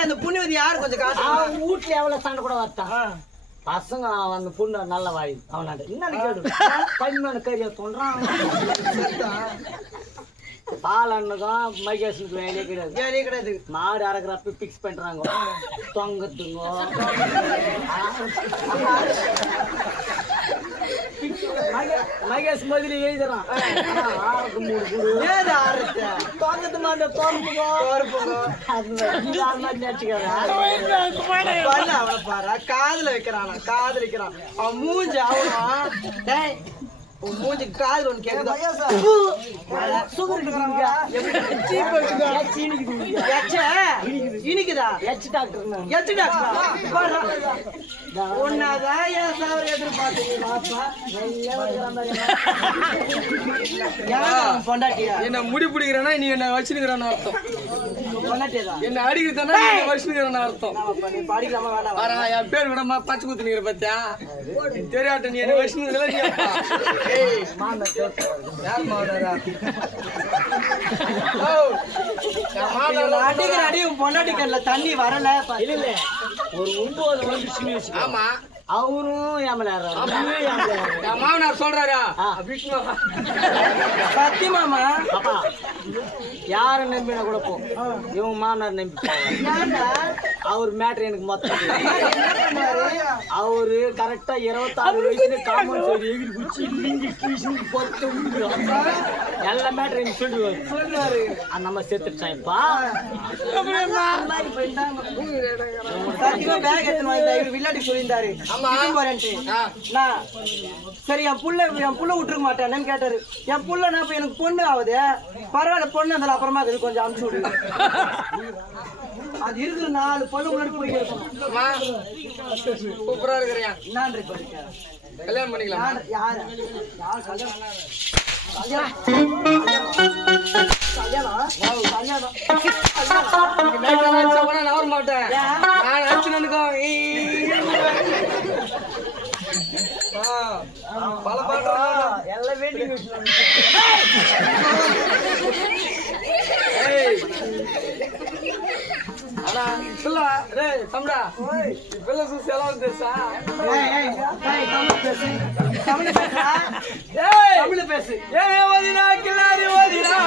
யார் அந்த புண்ணியவதி யார் கொஞ்சம் காசு வீட்டுல எவ்வளவு சண்டை கூட வரட்டான் பசங்க அந்த பொண்ணு நல்ல வாய் அவனாண்ட என்னன்னு கேடு கண்மேனு கறியா தோன்றான் பால் அண்ணுக்கும் மகேஷனுக்கு வேலையே கிடையாது மாடு அறக்குறப்ப பிக்ஸ் பண்றாங்க தொங்கத்துங்க மகேஷ் மதில எழுதுறான் தொங்கத்து மாட்ட காதுல வைக்கிறான் அவன் மூஞ்சி அவன் மூஞ்சி காதுல ஒண்ணு கேக்குதா இனிக்குதா ஒன்னாதான் என் சாவர எதிர்பார்த்தீங்க என்ன முடி பிடிக்கிறேன்னா நீ என்ன வச்சுக்கிறான்னு அர்த்தம் என்ன அடிக்கிறதுனா வச்சுக்கிறான்னு அர்த்தம் படிக்கலாமா வேண்டாம் என் பேர் விடமா பச்சை குத்துனீங்க பத்தியா தெரியாட்ட நீ என்ன வச்சுக்கிறதுல பொண்டாட்டிக்கல்ல தண்ணி வரல இல்ல ஒரு 9 வந்து ஆமா அவரும் மாமனார் சொல்றாரா சத்தியமாமா அப்பா யார நம்பினா கூட போ இவங்க மாமனார் நம்பி அவர் மேட்ரு எனக்கு மொத்தம் அவரு கரெக்டா 26 வயசுல காமன் சொல்லி எகிரி குச்சி எல்லா மேட்ரு எனக்கு சொல்லுவாரு நம்ம செத்துட்டாப்பா விளையாடி சொல்லியிருந்தாரு சரி என் புள்ள விட்டுருக்க மாட்டேன்னு கேட்டாரு என் புள்ள நான் எனக்கு பொண்ணு ஆகுது பரவாயில்ல பொண்ணு இருந்தாலும் அப்புறமா கொஞ்சம் அனுப்பிச்சு விடு அது இருக்கிற 4 பொண்ணு முன்னாடி பிடிக்கும் சூப்பரா இருக்கிறேன் நன்றி கல்யாணம் பண்ணிக்கலாம் யாரு நவர மாட்டேன் நான் நினைச்சு பல பாடுறோம் எல்லாம் வேண்டி ஆனா பிள்ளை தம்பா பிள்ளை செலவு பேசா தமிழ் பேசு ஏன் ஓதினா கிளாரி ஓதினா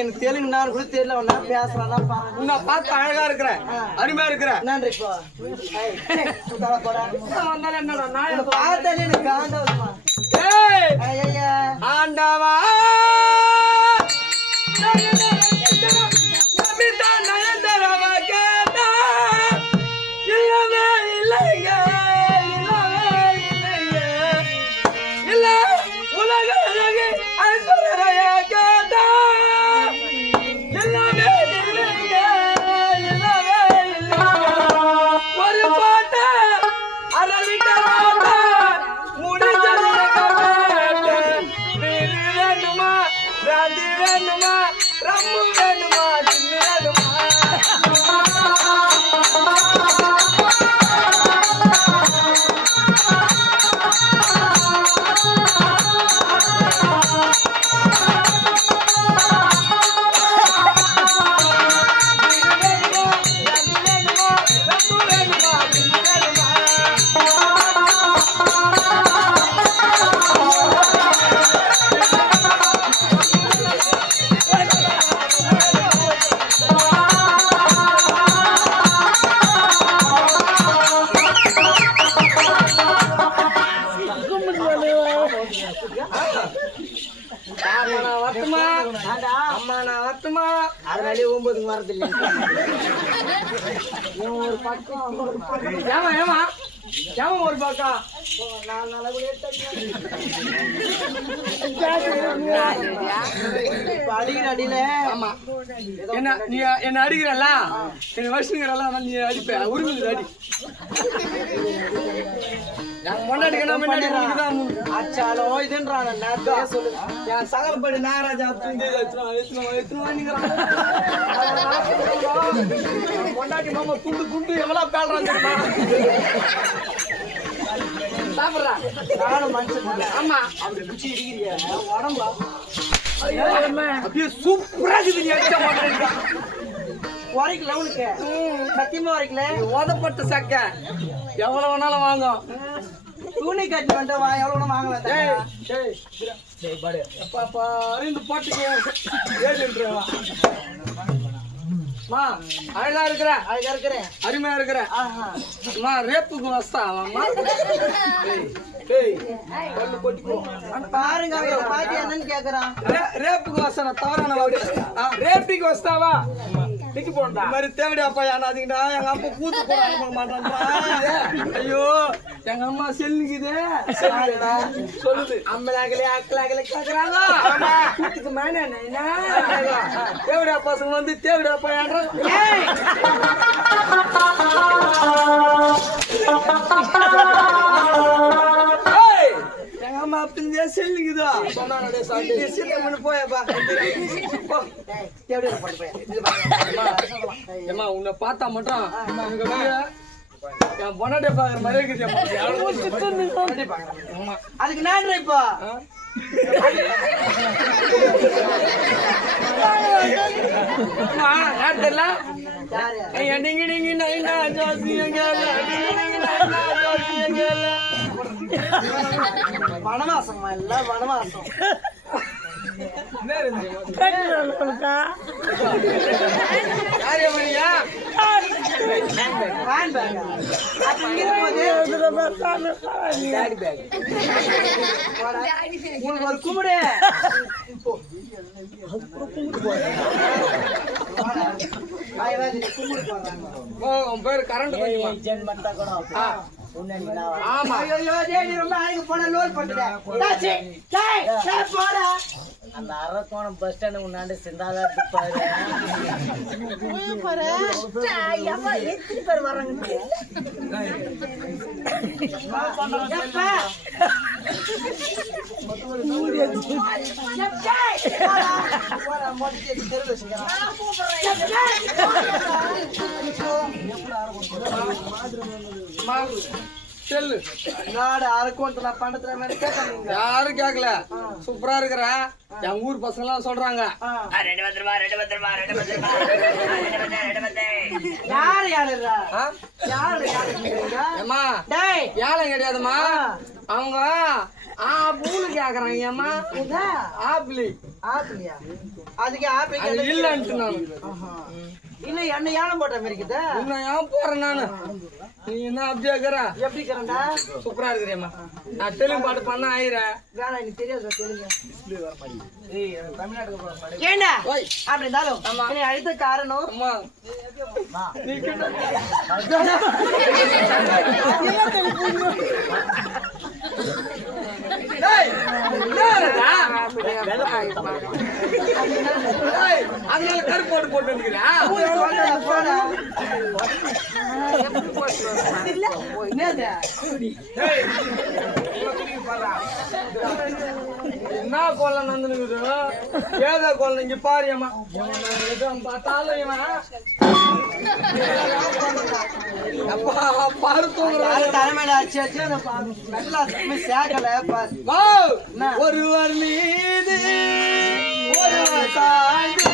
எனக்கு தெலுங்கு நான் கூட தெரியல பேசுறேன் பார்த்து அழகா இருக்கிறேன் அருமையா இருக்கிறேன் நன்றி பார்த்தாலே எனக்கு ஆண்டவா முடிஞ்ச ஆண்டா அம்மா நான் வரட்டுமா? அதனாலே 9க்கு வரது இல்லை. ஒரு பக்கம் ஏமா ஏமா ஏமா ஒரு பக்கம் 4 நாளா கூட அடிக்கிற அடியில ஆமா என்ன நீ என்ன அடிக்கிறல்ல என்ன வருஷங்கிறல்ல நீ அடிப்ப உரிமையில் அடி முன்னாடி முன்னாடி அச்சாலும் இதுன்றான் நேரத்தே சொல்லு என் சகலப்படி நாகராஜா பொண்டாட்டி மாமா துண்டு துண்டு எவ்வளவு பேடுறான் தெரியுமா? சாப்பிடுறா நானும் மனுஷன் ஆமா அப்படி பிடிச்சி இடிக்கிறிய உடம்பா அப்படியே சூப்பரா இருக்குது நீ அடிச்ச மாட்டேங்க உரைக்கல உனக்கு சத்தியமா உரைக்கல ஓதப்பட்ட சக்கை எவ்வளவு வேணாலும் வாங்கும். துணி கட்டி வந்து எவ்வளவு வாங்கலாம் அறிந்து போட்டுக்கு அழகா இருக்கிற அழகா இருக்கிறேன் அருமையா இருக்கிற அம்மா ரேப்புக்கு வஸ்தா அம்மா பாருங்க அவரை பாத்தி என்னன்னு கேக்குறான் ரேப்புக்கு வஸ்தா தவறான ரேப்பிக்கு வஸ்தாவா திக்கி போண்டா இந்த மாதிரி தேவடி அப்பா ஏனாதீங்கடா எங்க அப்பா கூத்து கூட அனுப்ப மாட்டான்டா. ஐயோ எங்க அம்மா செல்லுக்குது சொல்லுது அம்மலாகலே அக்கலாகலே கேக்குறாங்க கூத்துக்கு மேனே தேவடி அப்பா வந்து தேவடி அப்பா ஏன்றாங்க எங்க அம்மா அப்படியே செல்லுக்குதா சொன்னா போயப்பா ஏமா உன்னை பார்த்தா மட்டும் என் பொண்ணாட்டே பாக்குற மாதிரி இருக்குது. அதுக்கு நான் இப்போ தெரியல யாரு நீங்க நீங்க நைனா ஜோசி எங்க வனவாசமா இல்ல வனவாசம் ஹேண்ட்பேக் அப்ப உங்களுக்கு ஒரு கும்பிடு உன் பேரு கரண்ட் ஆமா ரொம்ப அழகு போன லோல் பண்ணிட்டேன் அந்த அரக்கோணம் பஸ் ஸ்டாண்ட் முன்னாடி சிந்தாதா பாரு எத்தனை பேர் வர்றாங்க செல்லு நாடு அரக்கோணத்துல பண்டத்துல மாதிரி கேட்கறீங்க யாரும் கேட்கல சூப்பரா இருக்கிற என் ஊர் பசங்க எல்லாம் சொல்றாங்க யாரு யாருடா யாரு ஏமா டேய் ஏலம் கிடையாதுமா அவங்க பூலு கேக்குறாங்க ஏமா ஆப்பிளி ஆப்பிளியா அதுக்கு ஆப்பிள் அது இல்லன்ட்டு நான் இன்னும் என்ன யானம் போட்ட மாதிரி இருக்குதா இன்னும் ஏன் போறேன் நானு நீ என்ன அப்படியே இருக்கிற எப்படி இருக்கிறேன்டா சூப்பரா இருக்கிறேம்மா நான் தெலுங்கு பாட்டு பண்ண ஆயிரேன் வேணாம் எனக்கு தெரியாது தெலுங்கு ஏண்டா அப்படி இருந்தாலும் என்னை அழைத்த காரணம் அம்மா நீ அதனால கருப்போடு போட்டு வந்துக்கிறேன் என்ன கோலம் நந்துனுக்குது ஏதோ கோலம் இங்க பாரியம்மா பார்த்தாலும் இவன் அப்பா பாரு தூங்குறான் தலைமையில ஆச்சு ஆச்சு நல்லா சேக்கல ஒருவர் மீது ஒருவர் சாய்ந்து